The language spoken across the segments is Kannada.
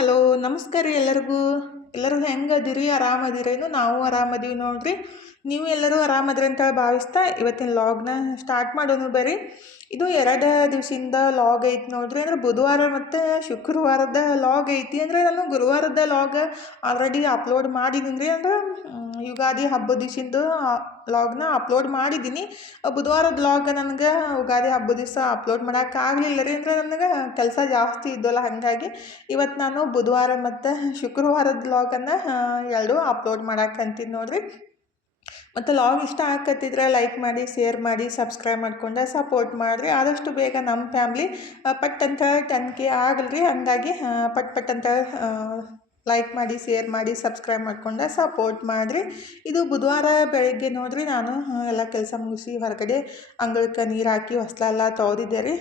ಹಲೋ ನಮಸ್ಕಾರ ರೀ ಎಲ್ಲರೂ ಹೆಂಗದಿರಿ ಆರಾಮದಿರೇನು? ನಾವು ಆರಾಮದೀವಿ ನೋಡ್ರಿ. ನೀವು ಎಲ್ಲರೂ ಆರಾಮದ್ರಿ ಅಂತ ಭಾವಿಸ್ತಾ ಇವತ್ತಿನ ಲಾಗ್ನ ಸ್ಟಾರ್ಟ್ ಮಾಡೋನು ಬರ್ರಿ. ಇದು 2 ದಿವಸದಿಂದ ಲಾಗ್ ಐತಿ ನೋಡ್ರಿ. ಅಂದ್ರೆ ಬುಧವಾರ ಮತ್ತು ಶುಕ್ರವಾರದ ಲಾಗ್ ಐತಿ. ಅಂದರೆ ನಾನು ಗುರುವಾರದ ಲಾಗ್ ಆಲ್ರೆಡಿ ಅಪ್ಲೋಡ್ ಮಾಡಿದ್ದೀನಿ ರೀ. ಅಂದ್ರೆ ಯುಗಾದಿ ಹಬ್ಬದ ದಿವಸಿಂದು ಲಾಗ್ನ ಅಪ್ಲೋಡ್ ಮಾಡಿದ್ದೀನಿ. ಬುಧವಾರದ ಲಾಗ್ ನನಗೆ ಯುಗಾದಿ ಹಬ್ಬದ ದಿವಸ ಅಪ್ಲೋಡ್ ಮಾಡೋಕ್ಕಾಗಲಿಲ್ಲ ರೀ. ಅಂದರೆ ನನಗೆ ಕೆಲಸ ಜಾಸ್ತಿ ಇದ್ದಲ್ಲ, ಹಾಗಾಗಿ ಇವತ್ತು ನಾನು ಬುಧವಾರ ಮತ್ತು ಶುಕ್ರವಾರದ ಲಾಗನ್ನು ಎರಡೂ ಅಪ್ಲೋಡ್ ಮಾಡಕ್ಕಂತೀನಿ ನೋಡ್ರಿ. ಮತ್ತು ಲಾಗ್ ಇಷ್ಟ ಆಗತ್ತಿದ್ರೆ ಲೈಕ್ ಮಾಡಿ, ಶೇರ್ ಮಾಡಿ, ಸಬ್ಸ್ಕ್ರೈಬ್ ಮಾಡ್ಕೊಂಡು ಸಪೋರ್ಟ್ ಮಾಡಿರಿ. ಆದಷ್ಟು ಬೇಗ ನಮ್ಮ ಫ್ಯಾಮ್ಲಿ ಪಟ್ ಅಂತ 10K ಆಗಲ್ರಿ. ಹಾಗಾಗಿ ಪಟ್ ಅಂತ ಲೈಕ್ ಮಾಡಿ, ಶೇರ್ ಮಾಡಿ, ಸಬ್ಸ್ಕ್ರೈಬ್ ಮಾಡ್ಕೊಂಡು ಸಪೋರ್ಟ್ ಮಾಡಿರಿ. ಇದು ಬುಧವಾರ ಬೆಳಗ್ಗೆ ನೋಡ್ರಿ, ನಾನು ಎಲ್ಲ ಕೆಲಸ ಮುಗಿಸಿ ಹೊರಗಡೆ ಅಂಗಳಕ್ಕೆ ನೀರು ಹಾಕಿ ಹೊಸ್ಲೆಲ್ಲ ತೊಳೆದಿದ್ದೆ ರೀ.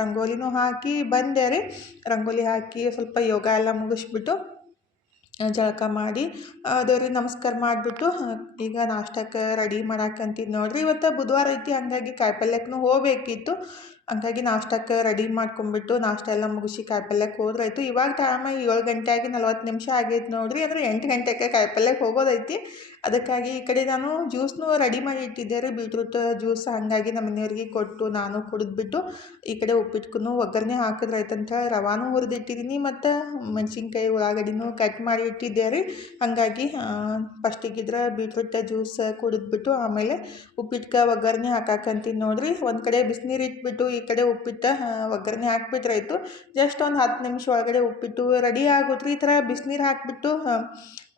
ರಂಗೋಲಿನೂ ಹಾಕಿ ಬಂದೆ ರೀ. ರಂಗೋಲಿ ಹಾಕಿ ಸ್ವಲ್ಪ ಯೋಗ ಎಲ್ಲ ಮುಗಿಸ್ಬಿಟ್ಟು ಜಳಕ ಮಾಡಿ ದೇವ್ರಿಗೆ ನಮಸ್ಕಾರ ಮಾಡಿಬಿಟ್ಟು ಈಗ ನಾಷ್ಟಕ್ಕೆ ರೆಡಿ ಮಾಡಾಕಂತೀನಿ ನೋಡ್ರಿ. ಇವತ್ತು ಬುಧವಾರ ಐತಿ, ಹಾಗಾಗಿ ಕಾಯಿಪಲ್ಯಕ್ಕೂ ಹೋಗಬೇಕಿತ್ತು. ಹಂಗಾಗಿ ನಾಷ್ಟಕ್ಕೆ ರೆಡಿ ಮಾಡ್ಕೊಂಬಿಟ್ಟು ನಾಷ್ಟ ಎಲ್ಲ ಮುಗಿಸಿ ಕಾಯಿಪಲ್ಯಕ್ಕೆ ಹೋದ್ರಾಯ್ತು. ಇವಾಗ ಟೈಮ್ 7 ಗಂಟೆ ಆಗಿ 40 ನಿಮಿಷ ಆಗೈತೆ ನೋಡ್ರಿ. ಅಂದರೆ 8 ಗಂಟೆಗೆ ಕಾಯಿಪಲ್ಯಕ್ಕೆ ಹೋಗೋದೈತಿ. ಅದಕ್ಕಾಗಿ ಈ ಕಡೆ ನಾನು ಜ್ಯೂಸ್ನೂ ರೆಡಿ ಮಾಡಿ ಇಟ್ಟಿದ್ದೆ ರೀ, ಬೀಟ್ರೂಟ್ ಜ್ಯೂಸ್. ಹಾಗಾಗಿ ನಮ್ಮ ಮನೆಯವ್ರಿಗೆ ಕೊಟ್ಟು ನಾನು ಕುಡಿದ್ಬಿಟ್ಟು ಈ ಕಡೆ ಉಪ್ಪಿಟ್ಗೂ ಒಗ್ಗರಣೆ ಹಾಕಿದ್ರಾಯ್ತಂತ ಹೇಳಿ ರವಾನೂ ಹುರಿದಿಟ್ಟಿದ್ದೀನಿ. ಮತ್ತು ಮೆಣಸಿನ್ಕಾಯಿ ಉಳ್ಳಾಗಡ್ಡಿನೂ ಕಟ್ ಮಾಡಿ ಇಟ್ಟಿದ್ದೆ ರೀ. ಹಾಗಾಗಿ ಫಸ್ಟಿಗಿದ್ರೆ ಬೀಟ್ರೂಟ್ ಜ್ಯೂಸ್ ಕುಡಿದ್ಬಿಟ್ಟು ಆಮೇಲೆ ಉಪ್ಪಿಟ್ಟಿಗೆ ಒಗ್ಗರಣೆ ಹಾಕಾಕಂತೀನಿ ನೋಡ್ರಿ. ಒಂದು ಕಡೆ ಬಿಸಿನೀರು ಇಟ್ಬಿಟ್ಟು ಈ ಕಡೆ ಉಪ್ಪಿಟ್ಟು ಒಗ್ಗರಣೆ ಹಾಕ್ಬಿಟ್ರಾಯ್ತು. ಜಸ್ಟ್ ಒಂದು 10 ನಿಮಿಷ ಒಳಗಡೆ ಉಪ್ಪಿಟ್ಟು ರೆಡಿ ಆಗುತ್ತೆ ರೀ. ಈ ಥರ ಬಿಸಿನೀರು ಹಾಕಿಬಿಟ್ಟು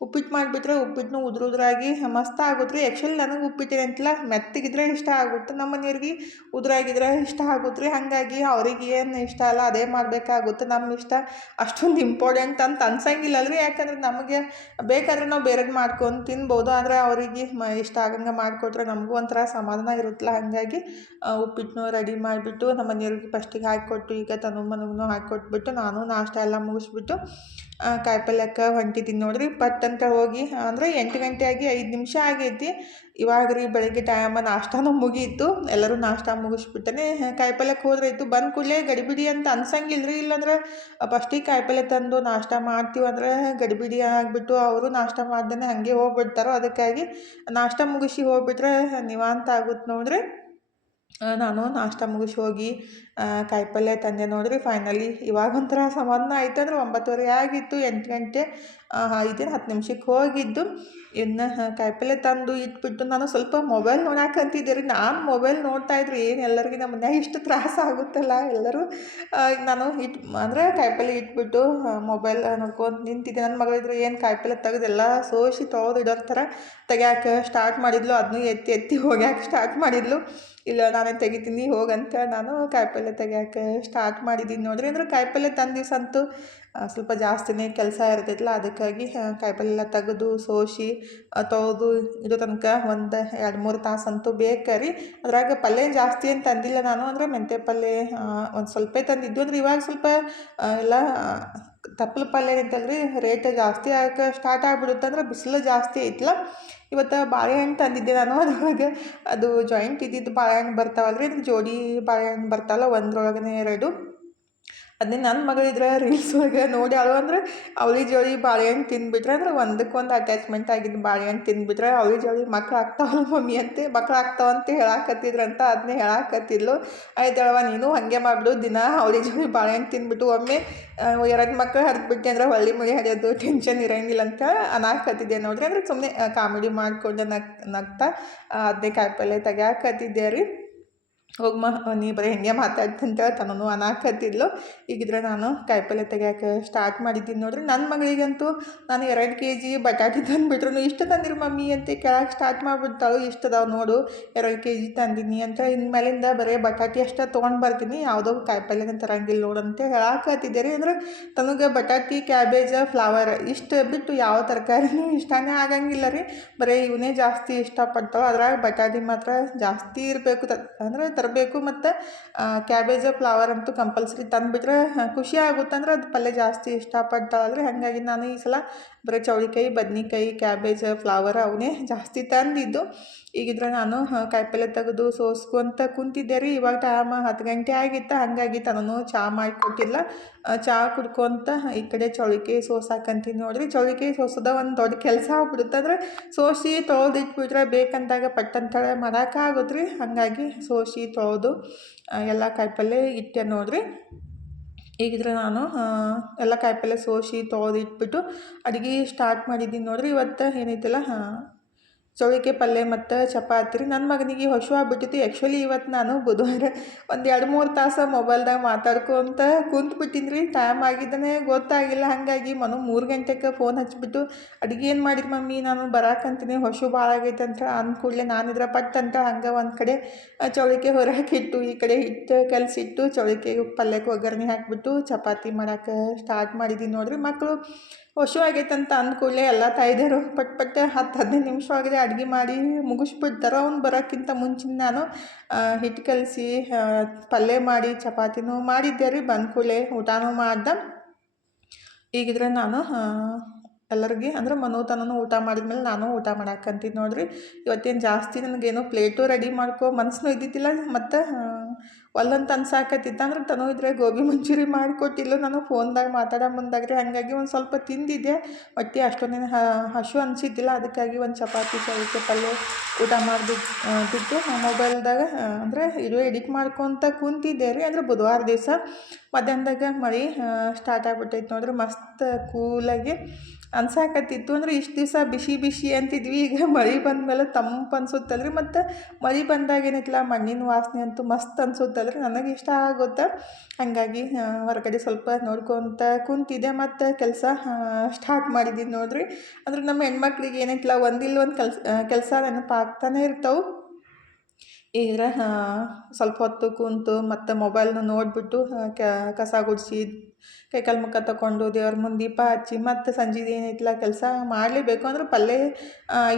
ಉಪ್ಪಿಟ್ಟು ಮಾಡಿಬಿಟ್ರೆ ಉಪ್ಪಿಟ್ಟನ್ನು ಉದುರಾಗಿ ಮಸ್ತ್ ಆಗುತ್ತೆ ರೀ. ಆ್ಯಕ್ಚುಲಿ ನನಗೆ ಉಪ್ಪಿಟ್ಟಿನಂತಲ್ಲ ಮೆತ್ತಗಿದ್ರೆ ಇಷ್ಟ ಆಗುತ್ತೆ, ನಮ್ಮ ಮನೆಯವ್ರಿಗೆ ಉದುರಾಗಿದ್ರೆ ಇಷ್ಟ ಆಗುತ್ತೆ ರೀ. ಹಾಗಾಗಿ ಅವ್ರಿಗೆ ಏನು ಇಷ್ಟ ಅಲ್ಲ ಅದೇ ಮಾಡಬೇಕಾಗುತ್ತೆ. ನಮ್ಮ ಇಷ್ಟ ಅಷ್ಟೊಂದು ಇಂಪಾರ್ಟೆಂಟ್ ಅಂತ ಅನ್ಸಂಗಿಲ್ಲ ರೀ. ಯಾಕಂದ್ರೆ ನಮಗೆ ಬೇಕಾದ್ರೆ ನಾವು ಬೇರೆದು ಮಾಡ್ಕೊಂಡು ತಿನ್ಬೋದು. ಆದರೆ ಅವರಿಗೆ ಇಷ್ಟ ಆಗಂಗೆ ಮಾಡಿಕೊಟ್ರೆ ನಮಗೂ ಒಂಥರ ಸಮಾಧಾನ ಇರುತ್ತಲ್ಲ. ಹಾಗಾಗಿ ಉಪ್ಪಿಟ್ಟನ್ನು ರೆಡಿ ಮಾಡಿಬಿಟ್ಟು ನಮ್ಮ ಮನೆಯವ್ರಿಗೆ ಫಸ್ಟಿಗೆ ಹಾಕಿಕೊಟ್ಟು ಈಗ ತನುಮನಿಗೂ ಹಾಕಿಕೊಟ್ಬಿಟ್ಟು ನಾನು ನಾಷ್ಟ ಎಲ್ಲ ಮುಗಿಸ್ಬಿಟ್ಟು ಕಾಯಿಪಲ್ಯಕ್ಕೆ ಹೊಂಟಿದ್ದೀನಿ ನೋಡ್ರಿ. ಪಟ್ ಅಂತ ಹೋಗಿ ಅಂದರೆ 8 ಗಂಟೆ ಆಗಿ 5 ನಿಮಿಷ ಆಗೈತಿ. ಇವಾಗ ರೀ ಬೆಳಗ್ಗೆ ಟೈಮ ನಾಷ್ಟನೂ ಮುಗೀತು. ಎಲ್ಲರೂ ನಾಷ್ಟ ಮುಗಿಸ್ಬಿಟ್ಟನೆ ಕಾಯಿಪಲ್ಯಕ್ಕೆ ಹೋದ್ರಾಯ್ತು. ಬಂದ ಕೂಡಲೇ ಗಡಿಬಿಡಿ ಅಂತ ಅನ್ಸಂಗಿಲ್ಲ ರೀ. ಇಲ್ಲಾಂದ್ರೆ ಫಸ್ಟಿಗೆ ಕಾಯಿಪಲ್ಯ ತಂದು ನಾಷ್ಟ ಮಾಡ್ತೀವಿ ಅಂದರೆ ಗಡಿಬಿಡಿ ಆಗಿಬಿಟ್ಟು ಅವರು ನಾಷ್ಟ ಮಾಡ್ದೇ ಹಾಗೆ ಹೋಗ್ಬಿಡ್ತಾರೋ. ಅದಕ್ಕಾಗಿ ನಾಷ್ಟ ಮುಗಿಸಿ ಹೋಗ್ಬಿಟ್ರೆ ನಿವಾಂತ ಆಗುತ್ತೆ ನೋಡ್ರಿ. ನಾನು ನಾಷ್ಟ ಮುಗಿಸಿ ಹೋಗಿ ಕಾಯಿಪಲ್ಯ ತಂದೆ ನೋಡ್ರಿ. ಫೈನಲಿ ಇವಾಗ ಒಂಥರ ಸಮಾಧಾನ ಆಯಿತು. ಅಂದ್ರೆ 9:30 ಆಗಿತ್ತು, 8 ಗಂಟೆ 10 ನಿಮಿಷಕ್ಕೆ ಹೋಗಿದ್ದು. ಇನ್ನು ಕಾಯಿಪಲ್ಯ ತಂದು ಇಟ್ಬಿಟ್ಟು ನಾನು ಸ್ವಲ್ಪ ಮೊಬೈಲ್ ನೋಡಾಕಂತಿದ್ದೆ ರೀ. ನಾನು ಮೊಬೈಲ್ ನೋಡ್ತಾಯಿದ್ರು ಏನು ಎಲ್ಲರಿಗೆ ನಮ್ಮ ಮನ್ಯಾಗ ಇಷ್ಟು ತ್ರಾಸ ಆಗುತ್ತಲ್ಲ ಎಲ್ಲರೂ. ನಾನು ಅಂದರೆ ಕಾಯಿಪಲ್ಯ ಇಟ್ಬಿಟ್ಟು ಮೊಬೈಲ್ ನೋಡ್ಕೊಂಡು ನಿಂತಿದ್ದೆ. ನನ್ನ ಮಗಳಿದ್ರು ಏನು ಕಾಯಿಪಲ್ಯ ತೆಗೆದೆಲ್ಲ ಸೋಸಿ ತೊಳೆದು ಇಡೋ ಥರ ತೆಗ್ಯಾಕೆ ಸ್ಟಾರ್ಟ್ ಮಾಡಿದ್ಲು. ಅದನ್ನೂ ಎತ್ತಿ ಹೋಗ್ಯಾಕೆ ಸ್ಟಾರ್ಟ್ ಮಾಡಿದ್ಲು. ಇಲ್ಲ ನಾನೇ ತೆಗಿತೀನಿ ಹೋಗಂತ ನಾನು ಕಾಯಿಪಲ್ಯ ತೆಗ್ಯಾಕೆ ಸ್ಟಾರ್ಟ್ ಮಾಡಿದ್ದೀನಿ ನೋಡ್ರಿ. ಅಂದ್ರೆ ಕಾಯಿಪಲ್ಯ ತಂದ ದಿವಸ ಅಂತೂ ಸ್ವಲ್ಪ ಜಾಸ್ತಿನೇ ಕೆಲಸ ಇರ್ತೈತಲ್ಲ. ಅದಕ್ಕಾಗಿ ಕಾಯಿಪಲ್ಯ ಎಲ್ಲ ತೆಗೆದು ಸೋಸಿ ತೊಳೆದು ಇಡೋ ತನಕ ಒಂದು 2-3 ತಾಸಂತೂ ಬೇಕು ರೀ. ಅದ್ರಾಗ ಪಲ್ಯ ಜಾಸ್ತಿ ಏನು ತಂದಿಲ್ಲ ನಾನು. ಅಂದರೆ ಮೆಂತ್ಯ ಪಲ್ಯ ಒಂದು ಸ್ವಲ್ಪ ತಂದಿದ್ದು. ಅಂದ್ರೆ ಇವಾಗ ಸ್ವಲ್ಪ ಎಲ್ಲ ತಪ್ಪಲ ಪಲ್ಯ ಅಂತಲ್ರಿ ರೇಟ್ ಜಾಸ್ತಿ ಆಗಕ್ಕೆ ಸ್ಟಾರ್ಟ್ ಆಗಿಬಿಡುತ್ತೆ. ಅಂದ್ರೆ ಬಿಸಿಲು ಜಾಸ್ತಿ ಐತಲ್ಲ. ಇವತ್ತು ಬಾಳೆಹಣ್ಣು ತಂದಿದ್ದೆ ನಾನು. ಅದ್ರೊಳಗೆ ಅದು ಜಾಯಿಂಟ್ ಇದ್ದಿದ್ದು ಬಾಳೆಹಣ್ಣು ಬರ್ತಾವಲ್ಲ ರೀ, ಜೋಡಿ ಬಾಳೆಹಣ್ಣು ಬರ್ತಾವಲ್ಲ, ಒಂದ್ರೊಳಗನೆ 2. ಅದನ್ನೇ ನನ್ನ ಮಗಳಿದ್ರೆ ರೀಲ್ಸ್ ಒಳಗೆ ನೋಡಿ ಅಂದರೆ ಅವಳಿ ಜೋಳಿ ಬಾಳೆಹಣ್ಣು ತಿಂದುಬಿಟ್ರೆ, ಅಂದರೆ ಒಂದಕ್ಕೊಂದು ಅಟ್ಯಾಚ್ಮೆಂಟ್ ಆಗಿದ್ದು ಬಾಳೆಹಣ್ಣು ತಿಂದುಬಿಟ್ರೆ ಅವಳಿ ಜೋಳಿ ಮಕ್ಳು ಆಗ್ತಾವಲ್ಲ ಮಮ್ಮಿ ಅಂತೆ, ಮಕ್ಳು ಆಗ್ತಾವಂತೆ ಹೇಳಾಕತ್ತಿದ್ರಂತ. ಅದನ್ನೇ ಹೇಳಾಕತ್ತಿದ್ಲು. ಆಯ್ತಳವ ನೀನು ಹಾಗೆ ಮಾಡಿಬಿಡು, ದಿನ ಅವಳಿ ಜೋಳಿ ಬಾಳೆಹಣ್ಣು ತಿಂದ್ಬಿಟ್ಟು ಒಮ್ಮೆ 2 ಮಕ್ಕಳು ಹರಿದ್ಬಿಟ್ಟೆ ಅಂದ್ರೆ ಹೊಳ್ಳಿ ಮುಳಿ ಹರಿಯೋದು ಟೆನ್ಷನ್ ಇರೋಂಗಿಲ್ಲ ಅಂತ ಅನ್ನಾಕತ್ತಿದ್ದೆ ನೋಡ್ರಿ. ಅಂದರೆ ಸುಮ್ಮನೆ ಕಾಮಿಡಿ ಮಾಡಿಕೊಂಡು ನಗ್ತಾ ಅದನ್ನೇ ಕಾಯಿಪಲ್ಯ ತೆಗ್ಯಾಕತ್ತಿದ್ದೆ ರೀ. ಹೋಗಮ್ಮ ನೀ ಬರೀ ಹಿಂಗೆ ಮಾತಾಡ್ತಂತೇಳಿ ತನೂ ಅನ್ನಾಕತ್ತಿದ್ಲು. ಈಗಿದ್ರೆ ನಾನು ಕಾಯಿಪಲ್ಯ ತೆಗ್ಯಾಕೆ ಸ್ಟಾರ್ಟ್ ಮಾಡಿದ್ದೀನಿ ನೋಡ್ರಿ. ನನ್ನ ಮಗಳಿಗಂತೂ ನಾನು 2 kg ಬಟಾಟೆ ತಂದುಬಿಟ್ರು. ಇಷ್ಟು ತಂದಿರು ಮಮ್ಮಿ ಅಂತ ಕೇಳಕ್ಕೆ ಸ್ಟಾರ್ಟ್ ಮಾಡಿಬಿಡ್ತಾಳು. ಇಷ್ಟದಾವೆ ನೋಡು 2 kg ತಂದಿನಿ ಅಂತ. ಇನ್ಮೇಲಿಂದ ಬರೀ ಬಟಾಟೆ ಅಷ್ಟೇ ತೊಗೊಂಡು ಬರ್ತೀನಿ, ಯಾವುದೋ ಕಾಯಿಪಲ್ಯನ ತರಂಗಿಲ್ಲ ನೋಡು ಅಂತ ಹೇಳಾಕತ್ತಿದ್ದೆ ರೀ. ಅಂದ್ರೆ ತನಗೆ ಬಟಾಟೆ, ಕ್ಯಾಬೇಜ್, ಫ್ಲವರ್ ಇಷ್ಟು ಬಿಟ್ಟು ಯಾವ ತರಕಾರಿನೂ ಇಷ್ಟನೇ ಆಗಂಗಿಲ್ಲ ರೀ. ಬರೀ ಇವನೇ ಜಾಸ್ತಿ ಇಷ್ಟಪಡ್ತಾವೆ. ಅದ್ರಾಗ ಬಟಾಟೆ ಮಾತ್ರ ಜಾಸ್ತಿ ಇರಬೇಕು, ಅಂದರೆ ತರಬೇಕು. ಮತ್ತು ಕ್ಯಾಬೇಜ್, ಫ್ಲವರ್ ಅಂತೂ ಕಂಪಲ್ಸರಿ ತಂದುಬಿಟ್ರೆ ಖುಷಿ ಆಗುತ್ತೆ. ಅಂದ್ರೆ ಅದು ಪಲ್ಯ ಜಾಸ್ತಿ ಇಷ್ಟಪಡ್ತಾಳಲ್ರಿ. ಹಾಗಾಗಿ ನಾನು ಈ ಸಲ ಬರೀ ಚೌಳಿಕಾಯಿ ಬದ್ನೆಕಾಯಿ ಕ್ಯಾಬೇಜ್ ಫ್ಲವರ್ ಅವನ್ನೇ ಜಾಸ್ತಿ ತಂದಿದ್ದು. ಈಗಿದ್ರೆ ನಾನು ಕಾಯಿಪಲ್ಲೆ ತೆಗೆದು ಸೋಸ್ಕೊಂತ ಕುಂತಿದ್ದೆ ರೀ. ಇವಾಗ ಟೈಮ್ 10 ಗಂಟೆ ಆಗಿತ್ತು, ಹಾಗಾಗಿ ತನೂ ಚಹಾ ಮಾಡಿಕೊಟ್ಟಿಲ್ಲ. ಚಹಾ ಕುಡ್ಕೊತ ಈ ಕಡೆ ಚೌಳಿಕಾಯಿ ಸೋಸಾಕಂತೀನಿ ನೋಡಿರಿ. ಚೌಳಿಕಾಯಿ ಸೋಸೋದ ಒಂದು ದೊಡ್ಡ ಕೆಲಸ ಆಗ್ಬಿಡುತ್ತೆ. ಅಂದ್ರೆ ಸೋಸಿ ತೊಳೆದು ಇಟ್ಬಿಟ್ರೆ ಬೇಕಂದಾಗ ಪಟ್ಟಂತೇಳಿ ಮಾಡೋಕ್ಕಾಗುತ್ತೆ ರೀ. ಹಾಗಾಗಿ ಸೋಸಿ ತೊಳೆದು ಎಲ್ಲ ಕಾಯಿಪಲ್ಲೆ ಇಟ್ಟೆ ನೋಡಿರಿ. ಈಗಿದ್ರೆ ನಾನು ಎಲ್ಲ ಕಾಯಿಪಲ್ಲೆ ಸೋಸಿ ತೊಳೆದು ಇಟ್ಬಿಟ್ಟು ಅಡುಗೆ ಸ್ಟಾರ್ಟ್ ಮಾಡಿದ್ದೀನಿ ನೋಡಿರಿ. ಇವತ್ತು ಏನೈತಿಲ್ಲ ಚೌಳಿಕಾಯಿ ಪಲ್ಯ ಮತ್ತು ಚಪಾತಿ ರೀ. ನನ್ನ ಮಗನಿಗೆ ಹಸಿವಾಗ್ಬಿಟ್ಟೈತಿ. ಆ್ಯಕ್ಚುಲಿ ಇವತ್ತು ನಾನು ಬುಧವಾರ ಒಂದು 2-3 ತಾಸು ಮೊಬೈಲ್ದಾಗ ಮಾತಾಡ್ಕೊತ ಕುಂತ್ಬಿಟ್ಟಿನಿ ರೀ. ಟೈಮ್ ಆಗಿದ್ದಾನೆ ಗೊತ್ತಾಗಿಲ್ಲ. ಹಾಗಾಗಿ 3 ಗಂಟೆಗೆ ಫೋನ್ ಹಚ್ಚಿಬಿಟ್ಟು ಅಡುಗೆ ಏನು ಮಾಡಿರಿ ಮಮ್ಮಿ, ನಾನು ಬರಾಕಂತೀನಿ, ಹಸಿವು ಭಾಳ ಆಗೈತೆ ಅಂತ ಅಂದ ಕೂಡಲೇ ನಾನಿದ್ರೆ ಪಟ್ ಅಂತ ಹಂಗೆ ಒಂದು ಕಡೆ ಚೌಳಿಕಾಯಿ ಹೊರಹಾಕಿಟ್ಟು ಈ ಕಡೆ ಹಿಟ್ಟು ಕಲಸಿಟ್ಟು ಚೌಳಿಕಾಯಿ ಪಲ್ಯಕ್ಕೆ ಒಗ್ಗರಣೆ ಹಾಕಿಬಿಟ್ಟು ಚಪಾತಿ ಮಾಡೋಕೆ ಸ್ಟಾರ್ಟ್ ಮಾಡಿದ್ದೀನಿ ನೋಡಿರಿ. ಮಕ್ಕಳು ಹಸಿವಾಗೈತಂತ ಅಂದ ಕೂಡಲೇ ಎಲ್ಲ ತಾಯಿದವರು ಪಟ್ 10-15 ನಿಮಿಷ ಒಳಗಡೆ ಅಡುಗೆ ಮಾಡಿ ಮುಗಿಸ್ಬಿಡ್ತಾರೆ. ಅವ್ನು ಬರೋಕ್ಕಿಂತ ಮುಂಚೆ ನಾನು ಹಿಟ್ಟು ಕಲಸಿ ಪಲ್ಯ ಮಾಡಿ ಚಪಾತಿನೂ ಮಾಡಿದ್ದೆ ರೀ. ಬಂದ ಕೂಡಲೇ ಊಟನೂ ಮಾಡ್ದೆ. ಈಗಿದ್ರೆ ನಾನು ಎಲ್ಲರಿಗೆ ಅಂದ್ರೆ ತನೂ ಊಟ ಮಾಡಿದ್ಮೇಲೆ ನಾನು ಊಟ ಮಾಡಾಕಂತೀನಿ ನೋಡಿರಿ. ಇವತ್ತೇನು ಜಾಸ್ತಿ ನನಗೇನು ಪ್ಲೇಟು ರೆಡಿ ಮಾಡ್ಕೊ ಮನಸ್ಸು ಇದ್ದಿದ್ದಿಲ್ಲ. ಮತ್ತು ಒಲ್ಲಂತ ಅನ್ಸಾಕತ್ತಿತ್ತು. ಅಂದ್ರೆ ತನೂ ಇದ್ರೆ ಗೋಬಿ ಮಂಚೂರಿ ಮಾಡಿಕೊಟ್ಟಿಲ್ಲ. ನಾನು ಫೋನ್ದಾಗ ಮಾತಾಡೋ ಮುಂದಾಗ್ರಿ. ಹಾಗಾಗಿ ಒಂದು ಸ್ವಲ್ಪ ತಿಂದಿದ್ದೆ. ಹೊಟ್ಟೆ ಅಷ್ಟೊಂದೇನು ಹಸಿವು ಅನಿಸಿದ್ದಿಲ್ಲ. ಅದಕ್ಕಾಗಿ ಒಂದು ಚಪಾತಿ ಚೌಳಿಕಾಯಿ ಪಲ್ಯ ಊಟ ಮಾಡಿಬಿಟ್ಟು ಮೊಬೈಲ್ದಾಗ ಅಂದರೆ ಇದು ಎಡಿಟ್ ಮಾಡ್ಕೊತ ಕುಂತಿದ್ದೆ ರೀ. ಅಂದ್ರೆ ಬುಧವಾರ ದಿವಸ ಮಧ್ಯಾಹ್ನದಾಗ ಮಳೆ ಸ್ಟಾರ್ಟ್ ಆಗ್ಬಿಟ್ಟೈತೆ ನೋಡ್ರಿ. ಮಸ್ತ್ ಕೂಲಾಗಿ ಅನ್ಸಾಕತ್ತಿತ್ತು. ಅಂದ್ರೆ ಇಷ್ಟು ದಿವಸ ಬಿಸಿ ಅಂತಿದ್ವಿ, ಈಗ ಮಳೆ ಬಂದಮೇಲೆ ತಂಪು ಅನ್ಸುತ್ತಲ್ರಿ. ಮತ್ತು ಮಳೆ ಬಂದಾಗ ಏನೈತಿಲ್ಲ ಮಣ್ಣಿನ ವಾಸನೆ ಅಂತೂ ಮಸ್ತ್ ಅನ್ಸುತ್ತಲ್ರಿ. ನನಗೆ ಇಷ್ಟ ಆಗುತ್ತೆ. ಹಾಗಾಗಿ ಹೊರಗಡೆ ಸ್ವಲ್ಪ ನೋಡ್ಕೊತ ಕುಂತಿದ್ದೆ. ಮತ್ತು ಕೆಲಸ ಸ್ಟಾರ್ಟ್ ಮಾಡಿದ್ದೀನಿ ನೋಡಿರಿ. ಅಂದ್ರೆ ನಮ್ಮ ಹೆಣ್ಮಕ್ಳಿಗೆ ಏನೈತಿಲ್ಲ ಒಂದಿಲ್ಲ ಒಂದು ಕೆಲಸ ನೆನಪಾಗ್ತಾನೆ ಇರ್ತಾವೆ. ಈಗ ಸ್ವಲ್ಪ ಹೊತ್ತು ಕುಂತು ಮತ್ತು ಮೊಬೈಲ್ನ ನೋಡಿಬಿಟ್ಟು ಕಸ ಗುಡಿಸಿ ಕೈಕಾಲು ಮುಖ ತಗೊಂಡು ದೇವ್ರ ಮುಂದೆ ದೀಪ ಹಚ್ಚಿ ಮತ್ತು ಸಂಜೆದು ಏನೈತಿಲ್ಲ ಕೆಲಸ ಮಾಡಲೇಬೇಕು. ಅಂದ್ರೆ ಪಲ್ಯ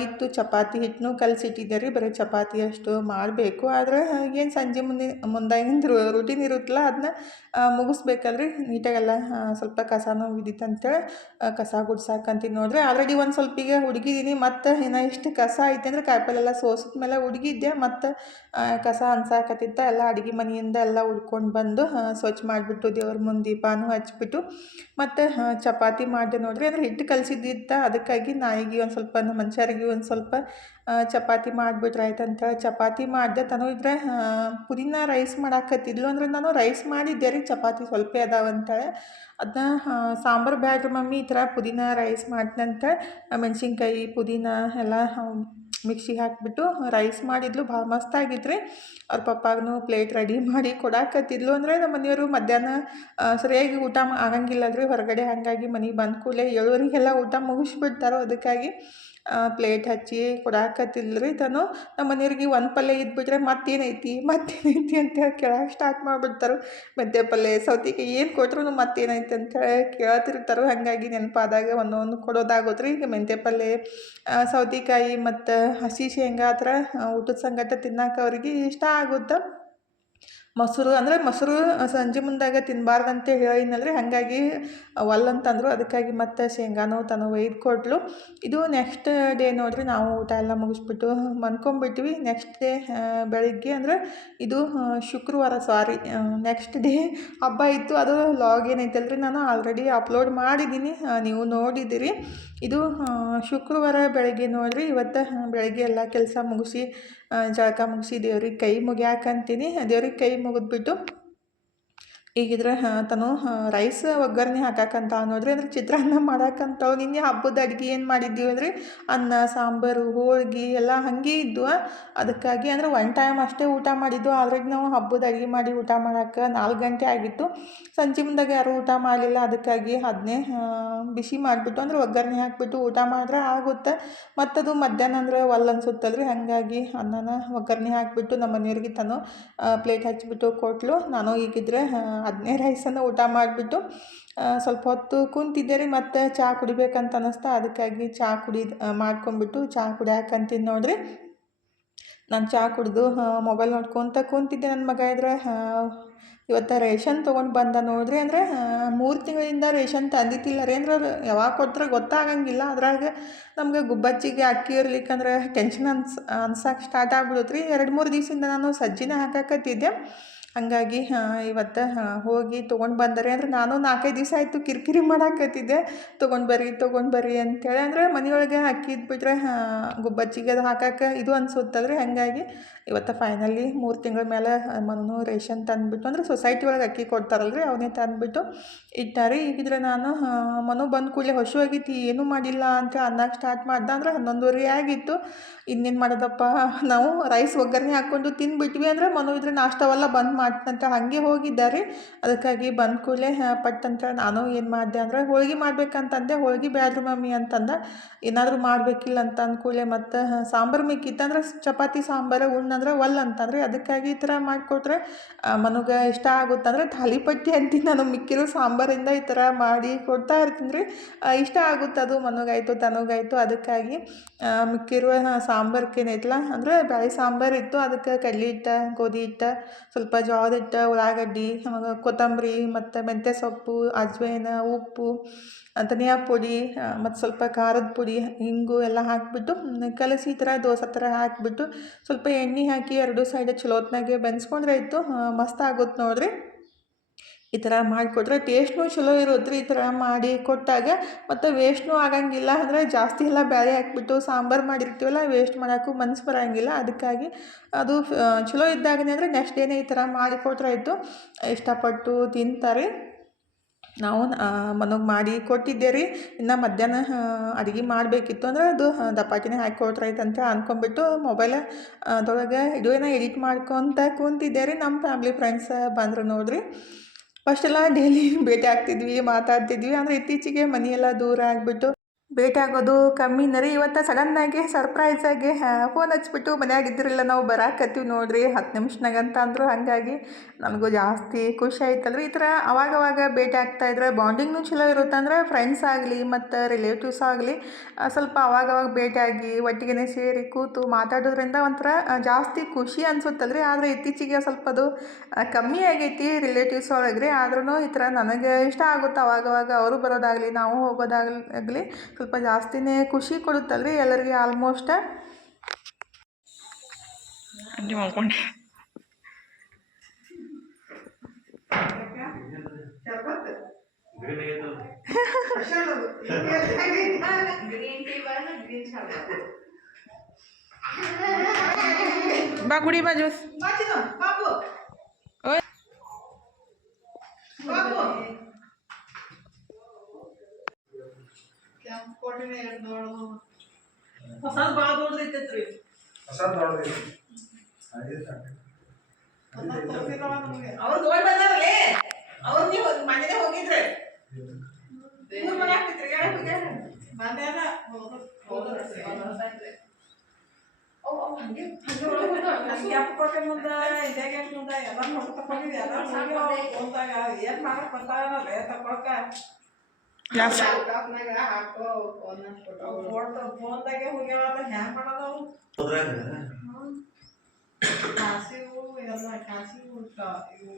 ಇತ್ತು, ಚಪಾತಿ ಹಿಟ್ಟನ್ನು ಕಲಸಿಟ್ಟಿದ್ದೆ ರೀ. ಬರೀ ಚಪಾತಿ ಅಷ್ಟು ಮಾಡಬೇಕು. ಆದರೆ ಏನು ಸಂಜೆ ಮುಂದಾಗಿಂದು ರೂಟೀನ್ ಇರುತ್ತಲ್ಲ ಅದನ್ನ ಮುಗಿಸ್ಬೇಕಲ್ರಿ. ನೀಟಾಗೆಲ್ಲ ಸ್ವಲ್ಪ ಕಸನೂ ಬಿದ್ದಿತ್ತಂತೇಳಿ ಕಸ ಗುಡ್ಸಾಕಂತೀನಿ ನೋಡಿರಿ. ಆಲ್ರೆಡಿ ಒಂದು ಸ್ವಲ್ಪ ಈಗ ಹುಡುಗಿದ್ದೀನಿ. ಮತ್ತು ಇನ್ನೂ ಇಷ್ಟು ಕಸ ಐತೆ ಅಂದರೆ ಕಾಯಿಪಲ್ಲೆಲ್ಲ ಸೋಸಿದ ಮೇಲೆ ಹುಡುಗಿದ್ದೆ. ಮತ್ತು ಕಸ ಅನ್ಸಾಕತ್ತಿತ್ತ. ಎಲ್ಲ ಅಡುಗೆ ಮನೆಯಿಂದ ಎಲ್ಲ ಉಡ್ಕೊಂಡು ಬಂದು ಸ್ವಚ್ಛ ಮಾಡಿಬಿಟ್ಟು ದೇವ್ರ ಮುಂದೆ ದೀಪನೂ ಹಚ್ಬಿಟ್ಟು ಮತ್ತು ಚಪಾತಿ ಮಾಡಿದೆ ನೋಡಿರಿ. ಅಂದರೆ ಹಿಟ್ಟು ಕಲಸಿದ್ದಿತ್ತ. ಅದಕ್ಕಾಗಿ ನಾಯಿಗೆ ಒಂದು ಸ್ವಲ್ಪ ನಮ್ಮ ಮನುಷ್ಯರಿಗೆ ಒಂದು ಸ್ವಲ್ಪ ಚಪಾತಿ ಮಾಡಿಬಿಟ್ರೆ ಆಯ್ತಂತ ಚಪಾತಿ ಮಾಡಿದೆ. ತನೂ ಇದ್ರೆ ಪುದೀನ ರೈಸ್ ಮಾಡಾಕತ್ತಿದ್ಲು. ಅಂದ್ರೆ ನಾನು ರೈಸ್ ಮಾಡಿದ್ದೆ ರೀ, ಚಪಾತಿ ಸ್ವಲ್ಪ ಅದಾವಂತೇಳಿ. ಅದನ್ನ ಸಾಂಬಾರು ಬ್ಯಾಡ್ರಿ ಮಮ್ಮಿ, ಈ ಥರ ಪುದೀನ ರೈಸ್ ಮಾಡ್ತಂತ ಮೆಣಸಿನ್ಕಾಯಿ ಪುದೀನ ಎಲ್ಲ ಮಿಕ್ಸಿಗೆ ಹಾಕಿಬಿಟ್ಟು ರೈಸ್ ಮಾಡಿದ್ಲು. ಭಾಳ ಮಸ್ತಾಗಿತ್ತು ರೀ. ಅವ್ರ ಪಪ್ಪಾಗೂ ಪ್ಲೇಟ್ ರೆಡಿ ಮಾಡಿ ಕೊಡಾಕತ್ತಿದ್ಲು. ಅಂದರೆ ನಮ್ಮ ಮನೆಯವರು ಮಧ್ಯಾಹ್ನ ಸರಿಯಾಗಿ ಊಟ ಆಗಂಗಿಲ್ಲಲ್ರಿ ಹೊರಗಡೆ. ಹಾಗಾಗಿ ಮನೆಗೆ ಬಂದ ಕೂಡಲೇ 7 ಊಟ ಮುಗಿಸ್ಬಿಡ್ತಾರೋ. ಅದಕ್ಕಾಗಿ ಪ್ಲೇಟ್ ಹಚ್ಚಿ ಕೊಡಾಕತ್ತಿದ್ಲು ರೀ. ತನು ನಮ್ಮ ಮನೆಯವ್ರಿಗೆ ಒಂದು ಪಲ್ಯ ಇದ್ಬಿಟ್ರೆ ಮತ್ತೇನೈತಿ ಅಂತೇಳಿ ಕೇಳೋಕೆ ಸ್ಟಾರ್ಟ್ ಮಾಡಿಬಿಡ್ತಾರೆ. ಮೆಂತ್ಯ ಪಲ್ಯ ಸೌತೆಕಾಯಿ ಏನು ಕೊಟ್ಟರು ಮತ್ತೇನೈತಿ ಅಂತೇಳಿ ಕೇಳ್ತಿರ್ತಾರೆ. ಹಾಗಾಗಿ ನೆನಪಾದಾಗ ಒಂದೊಂದು ಕೊಡೋದಾಗುತ್ತೆ ರೀ. ಈಗ ಮೆಂತ್ಯ ಪಲ್ಯ ಸೌತೆಕಾಯಿ ಮತ್ತು ಹಸಿ ಶೇಂಗಾ ಆ ಥರ ಊಟದ ಸಂಗಟ ತಿನ್ನೋಕೆ ಅವ್ರಿಗೆ ಇಷ್ಟ ಆಗುತ್ತೆ. ಮೊಸರು ಅಂದರೆ ಮೊಸರು ಸಂಜೆ ಮುಂದಾಗ ತಿನ್ನಬಾರ್ದಂತೆ ಹೇಳಿನಲ್ರಿ. ಹಾಗಾಗಿ ಒಲ್ಲಂತಂದರು. ಅದಕ್ಕಾಗಿ ಮತ್ತು ಶೇಂಗಾನೂ ತನು ಒಯ್ದು ಕೊಟ್ಲು. ಇದು ನೆಕ್ಸ್ಟ್ ಡೇ ನೋಡಿರಿ. ನಾವು ಊಟ ಎಲ್ಲ ಮುಗಿಸ್ಬಿಟ್ಟು ಮನ್ಕೊಂಬಿಟ್ವಿ. ನೆಕ್ಸ್ಟ್ ಡೇ ಬೆಳಿಗ್ಗೆ ಅಂದರೆ ಇದು ಶುಕ್ರವಾರ ನೆಕ್ಸ್ಟ್ ಡೇ ಹಬ್ಬ ಇತ್ತು. ಅದು ಲಾಗ್ ಏನೈತಲ್ರಿ ನಾನು ಆಲ್ರೆಡಿ ಅಪ್ಲೋಡ್ ಮಾಡಿದ್ದೀನಿ, ನೀವು ನೋಡಿದ್ದೀರಿ. ಇದು ಶುಕ್ರವಾರ ಬೆಳಗ್ಗೆ ನೋಡಿರಿ. ಇವತ್ತು ಬೆಳಗ್ಗೆ ಎಲ್ಲ ಕೆಲಸ ಮುಗಿಸಿ ಜಳಕ ಮುಗಿಸಿ ದೇವ್ರಿಗೆ ಕೈ ಮುಗಿಯಾಕಂತೀನಿ. ದೇವ್ರಿಗೆ ಕೈ ಮುಗಿದ್ಬಿಟ್ಟು ಈಗಿದ್ರೆ ತನು ರೈಸ್ ಒಗ್ಗರಣೆ ಹಾಕಕ್ಕಂತ ನೋಡ್ರಿ. ಅಂದ್ರೆ ಚಿತ್ರಾನ್ನ ಮಾಡಕ್ಕಂತವು. ನಿನ್ನೆ ಹಬ್ಬದ ಅಡುಗೆ ಏನು ಮಾಡಿದ್ದೀವಿ ಅಂದರೆ ಅನ್ನ ಸಾಂಬಾರು ಹೋಳ್ಗೆ ಎಲ್ಲ ಹಾಗೆ ಇದ್ವು. ಅದಕ್ಕಾಗಿ ಅಂದರೆ ಒನ್ ಟೈಮ್ ಅಷ್ಟೇ ಊಟ ಮಾಡಿದ್ದು. ಆಲ್ರೆಡಿ ನಾವು ಹಬ್ಬದ ಅಡುಗೆ ಮಾಡಿ ಊಟ ಮಾಡೋಕೆ 4 ಗಂಟೆ ಆಗಿತ್ತು. ಸಂಜೆ ಮುಂದಾಗ ಯಾರೂ ಊಟ ಮಾಡಲಿಲ್ಲ. ಅದಕ್ಕಾಗಿ ಅದನ್ನೇ ಬಿಸಿ ಮಾಡಿಬಿಟ್ಟು ಅಂದರೆ ಒಗ್ಗರಣೆ ಹಾಕಿಬಿಟ್ಟು ಊಟ ಮಾಡಿದ್ರೆ ಆಗುತ್ತೆ. ಮತ್ತದು ಮಧ್ಯಾಹ್ನ ಅಂದರೆ ಒಲ್ಲ ಅನ್ಸುತ್ತಲ್ರಿ. ಹಾಗಾಗಿ ಅನ್ನನ ಒಗ್ಗರಣೆ ಹಾಕಿಬಿಟ್ಟು ನಮ್ಮ ಮನೆಯವ್ರಿಗೆ ತನು ಪ್ಲೇಟ್ ಹಚ್ಚಿಬಿಟ್ಟು ಕೊಟ್ಲು. ನಾನು ಈಗಿದ್ರೆ ಅದನ್ನೇ ರೈಸನ್ನು ಊಟ ಮಾಡಿಬಿಟ್ಟು ಸ್ವಲ್ಪ ಹೊತ್ತು ಕುಂತಿದ್ದೆ ರೀ. ಮತ್ತು ಚಹಾ ಕುಡಿಬೇಕಂತ ಅನ್ನಿಸ್ತಾ. ಅದಕ್ಕಾಗಿ ಚಹಾ ಮಾಡ್ಕೊಂಬಿಟ್ಟು ಚಹಾ ಕುಡಿಯಾಕಂತೀನಿ ನೋಡಿರಿ. ನಾನು ಚಹಾ ಕುಡಿದು ಮೊಬೈಲ್ ನೋಡ್ಕೊತ ಕುಂತಿದ್ದೆ. ನನ್ನ ಮಗ ಇದ್ರೆ ಇವತ್ತು ರೇಷನ್ ತೊಗೊಂಡು ಬಂದ ನೋಡ್ರಿ. ಅಂದರೆ 3 ತಿಂಗಳಿಂದ ರೇಷನ್ ತಂದಿತ್ತಿಲ್ಲ ರೀ. ಅಂದ್ರೆ ಅದು ಯಾವಾಗ ಕೊಟ್ರೆ ಗೊತ್ತಾಗಂಗಿಲ್ಲ. ಅದ್ರಾಗ ನಮ್ಗೆ ಗುಬ್ಬಚ್ಚಿಗೆ ಅಕ್ಕಿ ಇರ್ಲಿಕ್ಕಂದ್ರೆ ಟೆನ್ಷನ್ ಅನ್ಸಕ್ಕೆ ಸ್ಟಾರ್ಟ್ ಆಗ್ಬಿಡುತ್ತೆ ರೀ. 2-3 ದಿವಸದಿಂದ ನಾನು ಸಜ್ಜಿನ ಹಾಕಾಕತ್ತಿದ್ದೆ. ಹಾಗಾಗಿ ಇವತ್ತು ಹೋಗಿ ತೊಗೊಂಡು ಬಂದರೆ. ಅಂದ್ರೆ ನಾನು 4-5 ದಿವಸ ಆಯಿತು ಕಿರಿಕಿರಿ ಮಾಡಾಕತ್ತಿದ್ದೆ, ತೊಗೊಂಡು ಬರ್ರಿ ಅಂಥೇಳಿ. ಅಂದರೆ ಮನೆಯೊಳಗೆ ಅಕ್ಕಿ ಇದ್ಬಿಟ್ರೆ ಗುಬ್ಬಚ್ಚಿಗೆ ಅದು ಹಾಕಕ್ಕೆ ಇದು ಅನ್ಸುತ್ತಲ್ರಿ. ಹಾಗಾಗಿ ಇವತ್ತು ಫೈನಲಿ 3 ತಿಂಗಳ ಮೇಲೆ ಮನು ರೇಷನ್ ತಂದುಬಿಟ್ಟು, ಅಂದರೆ ಸೊಸೈಟಿ ಒಳಗೆ ಅಕ್ಕಿ ಕೊಡ್ತಾರಲ್ರಿ, ಅವನ್ನೇ ತಂದುಬಿಟ್ಟು ಇಟ್ಟಾರಿ. ಈಗಿದ್ರೆ ನಾನು ಮನು ಬಂದ ಕೂಡಲೇ ಹಸಿವಾಗೈತಿ ಏನೂ ಮಾಡಿಲ್ಲ ಅಂತ ಅನ್ನಕ್ಕೆ ಸ್ಟಾರ್ಟ್ ಮಾಡ್ದೆ. ಅಂದರೆ 11:30 ಆಗಿತ್ತು. ಇನ್ನೇನು ಮಾಡೋದಪ್ಪ, ನಾವು ರೈಸ್ ಒಗ್ಗರಣೆ ಹಾಕ್ಕೊಂಡು ತಿಂದುಬಿಟ್ವಿ. ಅಂದರೆ ಮನು ಇದ್ರೆ ನಾಷ್ಟವೆಲ್ಲ ಬಂದ್ ಮಾಡ್ತಂತ ಹಾಗೆ ಹೋಗಿದ್ದಾರೆ. ಅದಕ್ಕಾಗಿ ಬಂದ ಕೂಡಲೇ ಪಟ್ಟಂತ ನಾನು ಏನು ಮಾಡಿದೆ ಅಂದರೆ ಹೋಳ್ಗೆ ಮಾಡ್ಬೇಕಂತಂದೆ. ಹೋಳ್ಗೆ ಬ್ಯಾಡ್ರಿ ಮಮ್ಮಿ ಅಂತಂದ. ಏನಾದರೂ ಮಾಡಬೇಕಿಲ್ಲ ಅಂತ ಅಂದ್ಕೂಡಲೇ ಮತ್ತು ಸಾಂಬಾರು ಮಿಕ್ಕಿತ್ತು. ಅಂದ್ರೆ ಚಪಾತಿ ಸಾಂಬಾರು ಉಣ್ಣಂದ್ರೆ ಅಂತಂದ್ರೆ ಅದಕ್ಕಾಗಿ ಈ ಥರ ಮಾಡಿಕೊಟ್ರೆ ಮನುಗೆ ಇಷ್ಟ ಆಗುತ್ತಂದ್ರೆ ತಾಲಿಪಟ್ಟಿ ಅಂತೀನಿ ನಾನು. ಮಿಕ್ಕಿರೋ ಸಾಂಬಾರಿಂದ ಈ ಥರ ಮಾಡಿ ಕೊಡ್ತಾ ಇರ್ತೀನಿ ರೀ. ಇಷ್ಟ ಆಗುತ್ತೆ ಅದು ಮನುಗಾಯಿತು ತನಗಾಯಿತು. ಅದಕ್ಕಾಗಿ ಮಿಕ್ಕಿರುವ ಸಾಂಬಾರ್ಕೇನೈತಲ್ಲ, ಅಂದರೆ ಬ್ಯಾಳೆ ಸಾಂಬಾರು ಇತ್ತು. ಅದಕ್ಕೆ ಕಡ್ಲೆ ಹಿಟ್ಟು, ಗೋಧಿ ಹಿಟ್ಟು, ಸ್ವಲ್ಪ ಜೋಳದ ಹಿಟ್ಟು, ಉಳ್ಳಾಗಡ್ಡಿ, ಕೊತ್ತಂಬರಿ ಮತ್ತು ಮೆಂತ್ಯ ಸೊಪ್ಪು, ಅಜ್ವಾನ, ಉಪ್ಪು, ಧನಿಯಾ ಪುಡಿ ಮತ್ತು ಸ್ವಲ್ಪ ಖಾರದ ಪುಡಿ, ಹಿಂಗು ಎಲ್ಲ ಹಾಕಿಬಿಟ್ಟು ಕಲಸಿ ಈ ಥರ ದೋಸೆ ಥರ ಹಾಕಿಬಿಟ್ಟು ಸ್ವಲ್ಪ ಎಣ್ಣೆ ಹಾಕಿ 2 ಸೈಡ್ ಚಲೋತ್ನಾಗೆ ಬೆನ್ಸ್ಕೊಂಡ್ರೆ ಆಯಿತು. ಮಸ್ತ್ ಆಗುತ್ತೆ ನೋಡಿರಿ. ಈ ಥರ ಮಾಡಿಕೊಟ್ರೆ ಟೇಸ್ಟ್ನೂ ಚಲೋ ಇರುತ್ತೆ ರೀ. ಈ ಥರ ಮಾಡಿ ಕೊಟ್ಟಾಗ ಮತ್ತು ವೇಸ್ಟ್ನೂ ಆಗಂಗಿಲ್ಲ. ಅಂದರೆ ಜಾಸ್ತಿ ಎಲ್ಲ ಬ್ಯಾಳೆ ಹಾಕ್ಬಿಟ್ಟು ಸಾಂಬಾರು ಮಾಡಿರ್ತೀವಲ್ಲ, ವೇಸ್ಟ್ ಮಾಡೋಕ್ಕೂ ಮನ್ಸು ಬರೋಂಗಿಲ್ಲ. ಅದಕ್ಕಾಗಿ ಅದು ಚಲೋ ಇದ್ದಾಗನೇ ಅಂದರೆ ನೆಕ್ಸ್ಟ್ ಡೇನೇ ಈ ಥರ ಮಾಡಿಕೊಟ್ರೆ ಆಯಿತು. ಇಷ್ಟಪಟ್ಟು ತಿಂತಾರೆ. ನಾವು ಮನೆಗೆ ಮಾಡಿ ಕೊಟ್ಟಿದ್ದೆ ರೀ. ಇನ್ನು ಮಧ್ಯಾಹ್ನ ಅಡುಗೆ ಮಾಡಬೇಕಿತ್ತು. ಅಂದರೆ ಅದು ದಪಾಟಿನೇ ಹಾಕಿ ಕೊಟ್ರಾಯ್ತು ಅಂತ ಅಂದ್ಕೊಂಡ್ಬಿಟ್ಟು ಅದರೊಳಗೆ ವಿಡಿಯೋನ ಎಡಿಟ್ ಮಾಡ್ಕೊತ ಕೂತಿದ್ದೆ ರೀ. ನಮ್ಮ ಫ್ಯಾಮ್ಲಿ ಫ್ರೆಂಡ್ಸ್ ಬಂದರು ನೋಡಿರಿ. ಫಸ್ಟೆಲ್ಲ ಡೈಲಿ ಭೇಟಿ ಆಗ್ತಿದ್ವಿ, ಮಾತಾಡ್ತಿದ್ವಿ. ಅಂದರೆ ಇತ್ತೀಚೆಗೆ ಮನೆಯೆಲ್ಲ ದೂರ ಆಗಿಬಿಟ್ಟು ಭೇಟಿ ಆಗೋದು ಕಮ್ಮಿನ ರೀ. ಇವತ್ತು ಸಡನ್ನಾಗಿ ಸರ್ಪ್ರೈಸಾಗಿ ಫೋನ್ ಹಚ್ಬಿಟ್ಟು ಮನ್ಯಾಗ ಇದ್ದಿರಲಿಲ್ಲ, ನಾವು ಬರಾಕತ್ತೀವಿ ನೋಡಿರಿ 10 ನಿಮಿಷನಾಗ ಅಂತ ಅಂದರು. ಹಾಗಾಗಿ ನನಗೂ ಜಾಸ್ತಿ ಖುಷಿ ಆಯ್ತಲ್ರಿ. ಈ ಥರ ಅವಾಗವಾಗ ಭೇಟಿ ಆಗ್ತಾಯಿದ್ರೆ ಬಾಂಡಿಂಗ್ನೂ ಚಲೋ ಇರುತ್ತೆ. ಅಂದರೆ ಫ್ರೆಂಡ್ಸ್ ಆಗಲಿ ಮತ್ತು ರಿಲೇಟಿವ್ಸ್ ಆಗಲಿ ಸ್ವಲ್ಪ ಅವಾಗವಾಗ ಭೇಟಿಯಾಗಿ ಒಟ್ಟಿಗೆ ಸೇರಿ ಕೂತು ಮಾತಾಡೋದ್ರಿಂದ ಒಂಥರ ಜಾಸ್ತಿ ಖುಷಿ ಅನ್ಸುತ್ತಲ್ರಿ. ಆದರೆ ಇತ್ತೀಚೆಗೆ ಸ್ವಲ್ಪ ಅದು ಕಮ್ಮಿ ಆಗೈತಿ ರಿಲೇಟಿವ್ಸ್ ಒಳಗೆ ರೀ. ಆದ್ರೂ ಈ ಥರ ನನಗೆ ಇಷ್ಟ ಆಗುತ್ತೆ ಅವಾಗವಾಗ ಅವರು ಬರೋದಾಗಲಿ ನಾವು ಹೋಗೋದಾಗಲಿ ಸ್ವಲ್ಪ ಜಾಸ್ತಿನೇ ಖುಷಿ ಕೊಡುತ್ತಲ್ರಿ ಎಲ್ಲರಿಗೆ. ಆಲ್ಮೋಸ್ಟ್ ಮಾಡ್ಕೊಂಡು ಬಾ ಕುಡಿ ಬಾ ಜ್ಯೂಸ್. ಹೊಸದು ಭಾಳ ದೊಡ್ಡದೈತೈತ್ರಿ. ಅವ್ರು ತಗೊಂಡ್ ಬಂದಾರಲ್ಲೇ, ಅವ್ರು ನೀವು ಮನೆಗೆ ಹೋಗಿದ್ರೆ ಮನೆ ಆಗ್ತಿದ್ರಿ ಮಧ್ಯಾಹ್ನ ಕೊಟ್ಟೆ ಮುಂದೆ ಇದೇ ಮುಂದೆ ಎಲ್ಲ ನೋಡ್ಕೊಂಡಿದ್ವಿ. ಎಲ್ಲ ಏನ್ ಮಾಡಕ್ ಬರ್ತಾರಲ್ಲ ತಕೊಳಕ ಫೋನ್ದಾಗೆ ಹೋಗ್ಯಾವ. ಹ್ಯಾಂಗ ಮಾಡೋದವು ಕಾಸಿವು ಎಲ್ಲ ಕಾಸಿವು ಇವು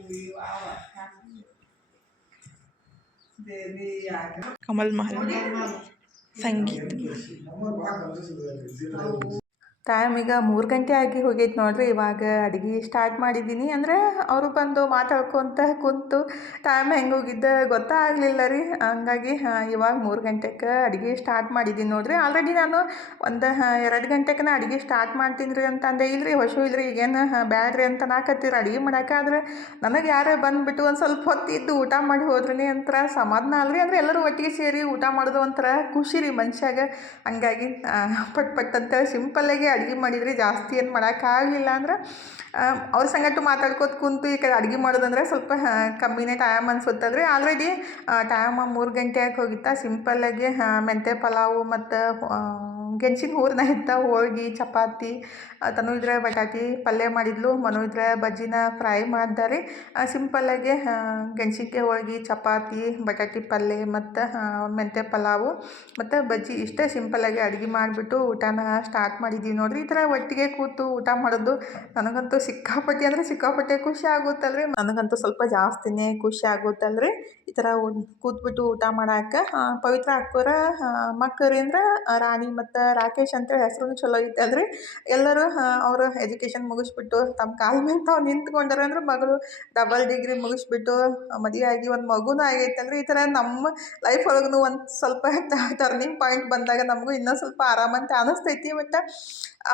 ದೇವಿ ಕಮಲ್ ಮಹಲ್ ಸಂಗೀತ. ಟೈಮ್ ಈಗ 3 ಗಂಟೆ ಆಗಿ ಹೋಗೈತೆ ನೋಡ್ರಿ. ಇವಾಗ ಅಡುಗೆ ಸ್ಟಾರ್ಟ್ ಮಾಡಿದ್ದೀನಿ. ಅಂದರೆ ಅವರು ಬಂದು ಮಾತಾಡ್ಕೊತ ಕುಂತು ಟೈಮ್ ಹೆಂಗೆ ಹೋಗಿದ್ದೆ ಗೊತ್ತಾಗಲಿಲ್ಲ ರೀ. ಹಂಗಾಗಿ ಇವಾಗ 3 ಗಂಟೆಗೆ ಅಡುಗೆ ಸ್ಟಾರ್ಟ್ ಮಾಡಿದ್ದೀನಿ ನೋಡಿರಿ. ಆಲ್ರೆಡಿ ನಾನು ಒಂದು 2 ಗಂಟೆಗೆ ಅಡುಗೆ ಸ್ಟಾರ್ಟ್ ಮಾಡ್ತೀನಿ ರೀ ಅಂತಂದೆ. ಇಲ್ಲರಿ ಹೊಸು ಇಲ್ಲರಿ ಈಗೇನು ಬ್ಯಾಡ್ರಿ ಅಂತ ನಾಕತ್ತೀರಿ ಅಡುಗೆ ಮಾಡೋಕೆ. ಆದರೆ ನನಗೆ ಯಾರೇ ಬಂದುಬಿಟ್ಟು ಒಂದು ಸ್ವಲ್ಪ ಹೊತ್ತಿದ್ದು ಊಟ ಮಾಡಿ ಹೋದ್ರಿ ಒಂಥರ ಸಮಾಧಾನ ಅಲ್ರಿ. ಅಂದರೆ ಎಲ್ಲರೂ ಒಟ್ಟಿಗೆ ಸೇರಿ ಊಟ ಮಾಡೋದು ಒಂಥರ ಖುಷಿ ರೀ ಮನುಷ್ಯಾಗ. ಹಂಗಾಗಿ ಪಟ್ ಅಂತ ಸಿಂಪಲ್ಲಾಗಿ ಅಡುಗೆ ಮಾಡಿದ್ರಿ. ಜಾಸ್ತಿ ಏನು ಮಾಡೋಕ್ಕಾಗಲಿಲ್ಲ. ಅಂದ್ರೆ ಅವ್ರ ಸಂಗಟ್ಟು ಮಾತಾಡ್ಕೋತ ಕುಂತು ಈ ಕಡೆ ಅಡುಗೆ ಮಾಡೋದಂದ್ರೆ ಸ್ವಲ್ಪ ಕಮ್ಮಿನೇ ಟೈಮ್ ಅನ್ಸುತ್ತಲ್ರಿ. ಆಲ್ರೆಡಿ ಟೈಮ್ 3 ಗಂಟೆ ಆಗಿ ಹೋಗಿತ್ತಾ. ಸಿಂಪಲ್ಲಾಗಿ ಮೆಂತ್ಯ ಪಲಾವು ಮತ್ತು ಗೆಣಸಿನ ಹೂರಣ ಇತ್ತ, ಹೋಳ್ಗೆ ಚಪಾತಿ, ತನು ಇದ್ರೆ ಬಟಾಟಿ ಪಲ್ಯ ಮಾಡಿದ್ಲು, ಮನು ಇದ್ರೆ ಬಜ್ಜಿನ ಫ್ರೈ ಮಾಡಿದಾರೆ. ಸಿಂಪಲ್ಲಾಗಿ ಗೆಣಸಿನ್ಕಾಯಿ ಹೋಳ್ಗೆ ಚಪಾತಿ ಬಟಾಟಿ ಪಲ್ಯ ಮತ್ತು ಮೆಂತ್ಯ ಪಲಾವು ಮತ್ತು ಬಜ್ಜಿ ಇಷ್ಟೇ ಸಿಂಪಲ್ಲಾಗಿ ಅಡುಗೆ ಮಾಡಿಬಿಟ್ಟು ಊಟನ ಸ್ಟಾರ್ಟ್ ಮಾಡಿದ್ದೀವಿ ನೋಡಿರಿ. ಈ ಥರ ಒಟ್ಟಿಗೆ ಕೂತು ಊಟ ಮಾಡೋದು ನನಗಂತೂ ಸಿಕ್ಕಾಪಟ್ಟೆ ಖುಷಿ ಆಗುತ್ತಲ್ರಿ. ನನಗಂತೂ ಸ್ವಲ್ಪ ಜಾಸ್ತಿನೇ ಖುಷಿ ಆಗುತ್ತಲ್ರಿ ಈ ಥರ ಕೂತ್ಬಿಟ್ಟು ಊಟ ಮಾಡಕ್ಕೆ. ಪವಿತ್ರ ಅಕ್ಕೋರ ಮಕ್ಕಳು ಅಂದ್ರೆ ರಾಣಿ ಮತ್ತು ರಾಕೇಶ್ ಅಂತೇಳಿ ಹೆಸರು ಚಲೋ ಐತಲ್ರಿ. ಎಲ್ಲರೂ ಅವರು ಎಜುಕೇಷನ್ ಮುಗಿಸ್ಬಿಟ್ಟು ತಮ್ಮ ಕಾಲ ಮೇಲೆ ತಾವು ನಿಂತ್ಕೊಂಡಾರ ಅಂದ್ರೆ ಮಗಳು ಡಬಲ್ ಡಿಗ್ರಿ ಮುಗಿಸ್ಬಿಟ್ಟು ಮದುವೆ ಆಗಿ ಒಂದು ಮಗುನೂ ಆಗೈತಲ್ರಿ. ಈ ಥರ ನಮ್ಮ ಲೈಫ್ ಒಳಗೂ ಒಂದು ಸ್ವಲ್ಪ ಟರ್ನಿಂಗ್ ಪಾಯಿಂಟ್ ಬಂದಾಗ ನಮಗೂ ಇನ್ನೂ ಸ್ವಲ್ಪ ಆರಾಮಂತ ಅನಿಸ್ತೈತಿ. ಮತ್ತು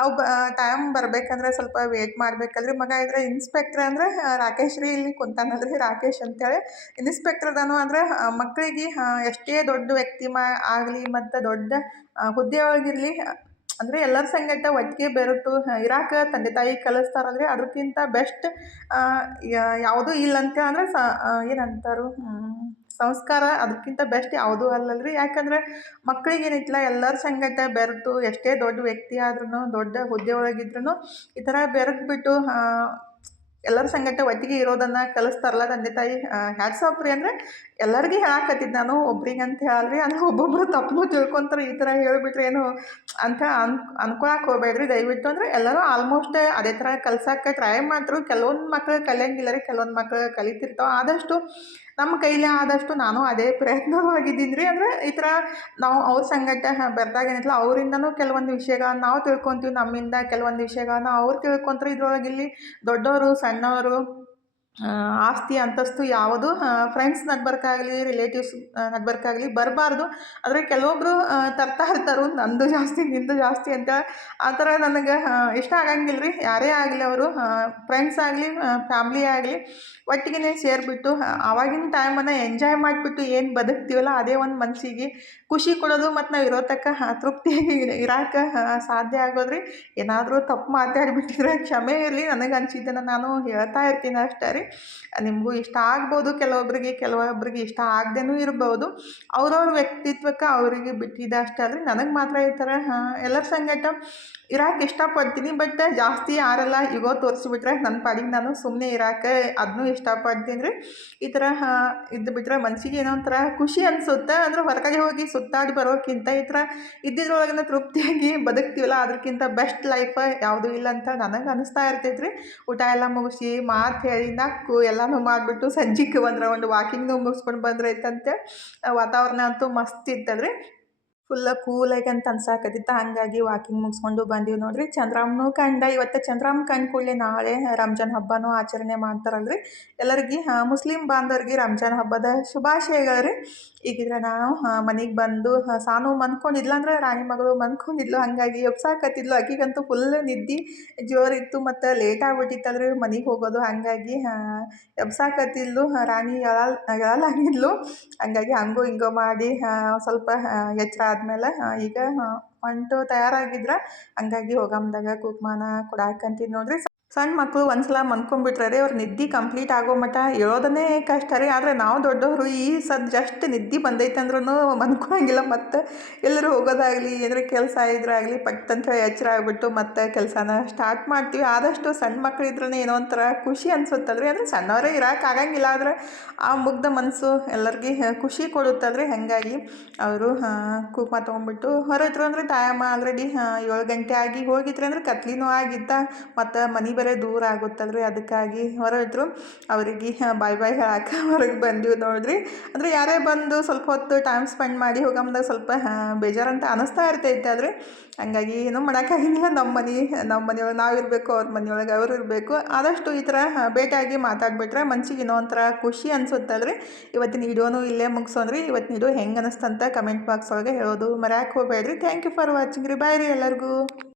ಅವು ಟೈಮ್ ಬರಬೇಕಂದ್ರೆ ಸ್ವಲ್ಪ ವೇಟ್ ಮಾಡ್ಬೇಕಲ್ರಿ. ಮಗ ಇದ್ರೆ ಇನ್ಸ್ಪೆಕ್ಟ್ರ್ ಅಂದ್ರೆ ರಾಕೇಶ್ ರೀ ಇಲ್ಲಿ ಕುಂತಾನಲ್ರಿ ರಾಕೇಶ್ ಅಂತೇಳಿ. ಇನ್ಸ್ಪೆಕ್ಟ್ರ್ ಅದಾನು ಅಂದ್ರೆ ಮಕ್ಕಳಿಗೆ ಎಷ್ಟೇ ದೊಡ್ಡ ವ್ಯಕ್ತಿ ಆಗಲಿ ಮತ್ತು ದೊಡ್ಡ ಹುದ್ದೆ ಒಳಗಿರಲಿ ಅಂದರೆ ಎಲ್ಲರ ಸಂಗಟ ಒಟ್ಟಿಗೆ ಬೆರೆತು ಇರಾಕ ತಂದೆ ತಾಯಿ ಕಲಿಸ್ತಾರಲ್ರಿ. ಅದಕ್ಕಿಂತ ಬೆಸ್ಟ್ ಯಾವುದೂ ಇಲ್ಲ ಅಂತ ಅಂದರೆ ಏನಂತಾರು ಸಂಸ್ಕಾರ ಅದಕ್ಕಿಂತ ಬೆಸ್ಟ್ ಯಾವುದೂ ಅಲ್ಲಲ್ರಿ. ಯಾಕಂದರೆ ಮಕ್ಳಿಗೆ ಏನೈತಿಲ್ಲ ಎಲ್ಲರ ಸಂಗಟ ಬೆರೆತು ಎಷ್ಟೇ ದೊಡ್ಡ ವ್ಯಕ್ತಿ ಆದ್ರೂ ದೊಡ್ಡ ಹುದ್ದೆ ಒಳಗಿದ್ರೂ ಈ ಥರ ಬೆರೆತ್ಬಿಟ್ಟು ಎಲ್ಲರ ಸಂಗಟ ಒಟ್ಟಿಗೆ ಇರೋದನ್ನು ಕಲಿಸ್ತಾರಲ್ಲ ತಂದೆ ತಾಯಿ. ಹ್ಯಾಟ್ಸ್ ಆಫ್ ರೀ. ಅಂದರೆ ಎಲ್ಲರಿಗೂ ಹೇಳಾಕತ್ತಿದ್ದು ನಾನು ಒಬ್ರಿಗೆ ಅಂತ ಹೇಳಲ್ರಿ. ಅಂದರೆ ಒಬ್ಬೊಬ್ಬರು ತಪ್ಪು ತಿಳ್ಕೊತಾರೆ. ಈ ಥರ ಹೇಳಿಬಿಟ್ರೆ ಏನು ಅಂತ ಅನ್ಕೊಳಕ್ಕೆ ಹೋಗ್ಬೇಡ್ರಿ ದಯವಿಟ್ಟು. ಅಂದರೆ ಎಲ್ಲರೂ ಆಲ್ಮೋಸ್ಟ್ ಅದೇ ಥರ ಕಲ್ಸಕ್ಕೆ ಟ್ರೈ ಮಾಡ್ತಾರೆ. ಕೆಲವೊಂದು ಮಕ್ಳು ಕಲಿಯಂಗಿಲ್ಲ ರೀ, ಕೆಲವೊಂದು ಮಕ್ಳು ಕಲಿತಿರ್ತಾವೆ. ಆದಷ್ಟು ನಮ್ಮ ಕೈಲಿ ಆದಷ್ಟು ನಾನು ಅದೇ ಪ್ರಯತ್ನವಾಗಿದ್ದೀನಿ ರೀ. ಅಂದರೆ ಈ ಥರ ನಾವು ಅವ್ರ ಸಂಗಟ ಬೆರೆದಾಗ ಏನಿಲ್ಲ ಅವರಿಂದನೂ ಕೆಲವೊಂದು ವಿಷಯಗಳನ್ನ ನಾವು ತಿಳ್ಕೊತೀವಿ, ನಮ್ಮಿಂದ ಕೆಲವೊಂದು ವಿಷಯಗಳನ್ನ ಅವ್ರು ತಿಳ್ಕೊತಾರೆ. ಇದ್ರೊಳಗೆ ಇಲ್ಲಿ ದೊಡ್ಡವರು ಸಣ್ಣವರು ಆಸ್ತಿ ಅಂತಸ್ತು ಯಾವುದು ಫ್ರೆಂಡ್ಸ್ ನಡ್ಬರ್ಕಾಗಲಿ ರಿಲೇಟಿವ್ಸ್ ನಡ್ಬರ್ಕಾಗಲಿ ಬರಬಾರ್ದು. ಆದರೆ ಕೆಲವೊಬ್ಬರು ತರ್ತಾ ಇರ್ತಾರೆ ನಂದು ಜಾಸ್ತಿ ನಿಂದು ಜಾಸ್ತಿ ಅಂತ. ಆ ಥರ ನನಗೆ ಇಷ್ಟ ಆಗಂಗಿಲ್ಲ ರೀ. ಯಾರೇ ಆಗಲಿ ಅವರು ಫ್ರೆಂಡ್ಸ್ ಆಗಲಿ ಫ್ಯಾಮ್ಲಿ ಆಗಲಿ ಒಟ್ಟಿಗೆ ಸೇರಿಬಿಟ್ಟು ಆವಾಗಿನ ಟೈಮನ್ನು ಎಂಜಾಯ್ ಮಾಡಿಬಿಟ್ಟು ಏನು ಬದುಕ್ತೀವಲ್ಲ ಅದೇ ಒಂದು ಮನಸ್ಸಿಗೆ ಖುಷಿ ಕೊಡೋದು. ಮತ್ತು ನಾವು ಇರೋ ತಕ್ಕ ತೃಪ್ತಿಯಾಗಿ ಇರೋಕೆ ಸಾಧ್ಯ ಆಗೋದ್ರಿ. ಏನಾದರೂ ತಪ್ಪು ಮಾತಾಡಿಬಿಟ್ಟಿದ್ರೆ ಕ್ಷಮೆ ಇರಲಿ. ನನಗೆ ಅನಿಸಿದ್ದನ್ನು ನಾನು ಹೇಳ್ತಾ ಇರ್ತೀನಿ ಅಷ್ಟೇ ರೀ. ನಿಮಗೂ ಇಷ್ಟ ಆಗ್ಬೋದು ಕೆಲವೊಬ್ರಿಗೆ ಇಷ್ಟ ಆಗದೇನೂ ಇರ್ಬೋದು. ಅವ್ರವ್ರ ವ್ಯಕ್ತಿತ್ವಕ್ಕೆ ಅವರಿಗೆ ಬಿಟ್ಟಿದ್ದೆ ಅಷ್ಟೇ ಅಲ್ರಿ. ನನಗೆ ಮಾತ್ರ ಈ ಥರ ಎಲ್ಲರ ಸಂಗಟ ಇರೋಕೆ ಇಷ್ಟಪಡ್ತೀನಿ. ಬಟ್ ಜಾಸ್ತಿ ಯಾರೆಲ್ಲ ಈಗೋ ತೋರಿಸ್ಬಿಟ್ರೆ ನನ್ನ ಪಾಡಿಗೆ ನಾನು ಸುಮ್ಮನೆ ಇರೋಕೆ ಅದನ್ನೂ ಇಷ್ಟಪಡ್ತೀನಿ ರೀ. ಈ ಥರ ಇದ್ದು ಬಿಟ್ಟರೆ ಮನಸ್ಸಿಗೆ ಏನೋ ಒಂಥರ ಖುಷಿ ಅನಿಸುತ್ತೆ. ಅಂದರೆ ಹೊರಗಡೆ ಹೋಗಿ ಸುತ್ತಾಡಿ ಬರೋಕ್ಕಿಂತ ಈ ಥರ ಇದ್ದಿದ್ರೊಳಗಿನ ತೃಪ್ತಿಯಾಗಿ ಬದುಕ್ತೀವಲ್ಲ ಅದಕ್ಕಿಂತ ಬೆಸ್ಟ್ ಲೈಫ್ ಯಾವುದೂ ಇಲ್ಲ ಅಂತ ನನಗೆ ಅನಿಸ್ತಾ ಇರ್ತೈತೆ ರೀ. ಊಟ ಎಲ್ಲ ಮುಗಿಸಿ ಮಾತು ಹೇಳಿ ನಕ್ಕು ಎಲ್ಲನೂ ಮಾಡಿಬಿಟ್ಟು ಸಂಜೆಗೆ ಒಂದು ರೌಂಡ್ ವಾಕಿಂಗ್ನೂ ಮುಗಿಸ್ಕೊಂಡು ಬಂದ್ರೈತಂತೆ. ವಾತಾವರಣ ಅಂತೂ ಮಸ್ತ್ ಇತ್ತಲ್ರಿ. ಫುಲ್ಲ ಕೂಲಾಗಿ ಅಂತ ಅನ್ಸಾಕತ್ತಿತ್ತು. ಹಾಗಾಗಿ ವಾಕಿಂಗ್ ಮುಗಿಸ್ಕೊಂಡು ಬಂದೀವಿ ನೋಡಿರಿ. ಚಂದ್ರಮ್ಮನೂ ಕಂಡ. ಇವತ್ತು ಚಂದ್ರಮ್ಮ ಕಂಡು ಕೂಡಲೇ ನಾಳೆ ರಂಜಾನ್ ಹಬ್ಬನೂ ಆಚರಣೆ ಮಾಡ್ತಾರಲ್ರಿ. ಎಲ್ಲರಿಗೆ ಮುಸ್ಲಿಂ ಬಾಂಧವ್ರಿಗೆ ರಂಜಾನ್ ಹಬ್ಬದ ಶುಭಾಶಯಗಳು ರೀ. ಈಗಿದ್ರೆ ನಾವು ಮನೆಗೆ ಬಂದು ಸಾನು ಮನ್ಕೊಂಡಿದ್ಲು, ಅಂದ್ರೆ ರಾಣಿ ಮಗಳು ಮನ್ಕೊಂಡಿದ್ಲು. ಹಾಗಾಗಿ ಎಬ್ಸಾಕತ್ತಿದ್ಲು. ಆಕಿಗಂತೂ ಫುಲ್ ನಿದ್ದೆ ಜೋರಿತ್ತು ಮತ್ತು ಲೇಟ್ ಆಗ್ಬಿಟ್ಟಿತ್ತಲ್ರಿ ಮನೆಗೆ ಹೋಗೋದು. ಹಾಗಾಗಿ ಎಬ್ಸಾಕತ್ತಿದ್ಲು. ರಾಣಿ ಎಳಲಾಗಿದ್ಲು. ಹಂಗಾಗಿ ಹಂಗೋ ಹಿಂಗೋ ಮಾಡಿ ಸ್ವಲ್ಪ ಎಚ್ಚರ ಆದಮೇಲೆ ಈಗ ಹೊಂಟು ತಯಾರಾಗಿದ್ರೆ. ಹಂಗಾಗಿ ಹೋಗಮ್ದಾಗ ಕುಕ್ಮಾನ ಕೊಡಾಕಂತೀನಿ ನೋಡಿರಿ. ಸಣ್ಣ ಮಕ್ಕಳು ಒಂದ್ಸಲ ಮನ್ಕೊಂಡ್ಬಿಟ್ರೆ ರೀ ಅವ್ರ ನಿದ್ದೆ ಕಂಪ್ಲೀಟ್ ಆಗೋ ಮಟ್ಟ ಹೇಳೋದನ್ನೇ ಕಷ್ಟ ರೀ. ಆದರೆ ನಾವು ದೊಡ್ಡವರು ಈ ಜಸ್ಟ್ ನಿದ್ದೆ ಬಂದೈತೆ ಅಂದ್ರೂ ಮನ್ಕೊಳಂಗಿಲ್ಲ. ಮತ್ತು ಎಲ್ಲರೂ ಹೋಗೋದಾಗಲಿ ಏನಾರ ಕೆಲಸ ಇದ್ರಾಗಲಿ ಪಟ್ಟಂತ ಎಚ್ಚರ ಆಗಿಬಿಟ್ಟು ಮತ್ತೆ ಕೆಲಸನ ಸ್ಟಾರ್ಟ್ ಮಾಡ್ತೀವಿ. ಆದಷ್ಟು ಸಣ್ಣ ಮಕ್ಳು ಇದ್ರೇ ಏನೋ ಒಂಥರ ಖುಷಿ ಅನ್ಸುತ್ತಲ್ರಿ. ಅಂದರೆ ಸಣ್ಣವರೇ ಇರೋಕ್ಕಾಗಂಗಿಲ್ಲ, ಆದರೆ ಆ ಮುಗ್ಧ ಮನಸ್ಸು ಎಲ್ಲರಿಗೆ ಖುಷಿ ಕೊಡುತ್ತಲ್ರಿ. ಹಾಗಾಗಿ ಅವರು ಕುಕ್ಮ ತೊಗೊಂಡ್ಬಿಟ್ಟು ಹೊರಟ್ರು. ಅಂದರೆ ಟೈಮ್ ಆಲ್ರೆಡಿ 7 ಗಂಟೆ ಆಗಿ ಹೋಗಿದ್ರೆ ಅಂದ್ರೆ ಕತ್ಲಿನೂ ಆಗಿತ್ತ. ಮತ್ತು ಮನೆ ಬೇರೆ ದೂರ ಆಗುತ್ತಲ್ರಿ. ಅದಕ್ಕಾಗಿ ಹೊರಟ್ರು. ಅವರಿಗೆ ಬಾಯ್ ಹೇಳಕ್ಕೆ ಹೊರಗೆ ಬಂದೀವಿ ನೋಡಿರಿ. ಅಂದರೆ ಯಾರೇ ಬಂದು ಸ್ವಲ್ಪ ಹೊತ್ತು ಟೈಮ್ ಸ್ಪೆಂಡ್ ಮಾಡಿ ಹೋಗಮ್ದಾಗ ಸ್ವಲ್ಪ ಬೇಜಾರಂತ ಅನ್ನಿಸ್ತಾ ಇರ್ತೈತೆ. ಆದರೆ ಹಂಗಾಗಿ ಏನೂ ಮಾಡೋಕ್ಕಾಗಿಲ್ಲ. ನಮ್ಮ ಮನೆಯೊಳಗೆ ನಾವು ಇರಬೇಕು, ಅವ್ರ ಮನೆಯೊಳಗೆ ಅವರು ಇರಬೇಕು. ಆದಷ್ಟು ಈ ಥರ ಭೇಟಿಯಾಗಿ ಮಾತಾಡಿಬಿಟ್ರೆ ಮನ್ಸಿಗೆ ಏನೋ ಒಂಥರ ಖುಷಿ ಅನ್ಸುತ್ತಲ್ರಿ. ಇವತ್ತಿನ ವಿಡಿಯೋನೂ ಇಲ್ಲೇ ಮುಗಿಸೋಣ್ರಿ. ಇವತ್ತಿನ ವಿಡಿಯೋ ಹೆಂಗೆ ಅನ್ನಿಸ್ತಂತ ಕಮೆಂಟ್ ಬಾಕ್ಸ್ ಒಳಗೆ ಹೇಳೋದು ಮರ್ಯಾಕೆ ಹೋಗಬೇಡ್ರಿ. ಥ್ಯಾಂಕ್ ಯು ಫಾರ್ ವಾಚಿಂಗ್ ರೀ. ಬಾಯ್ ರೀ ಎಲ್ಲರಿಗೂ.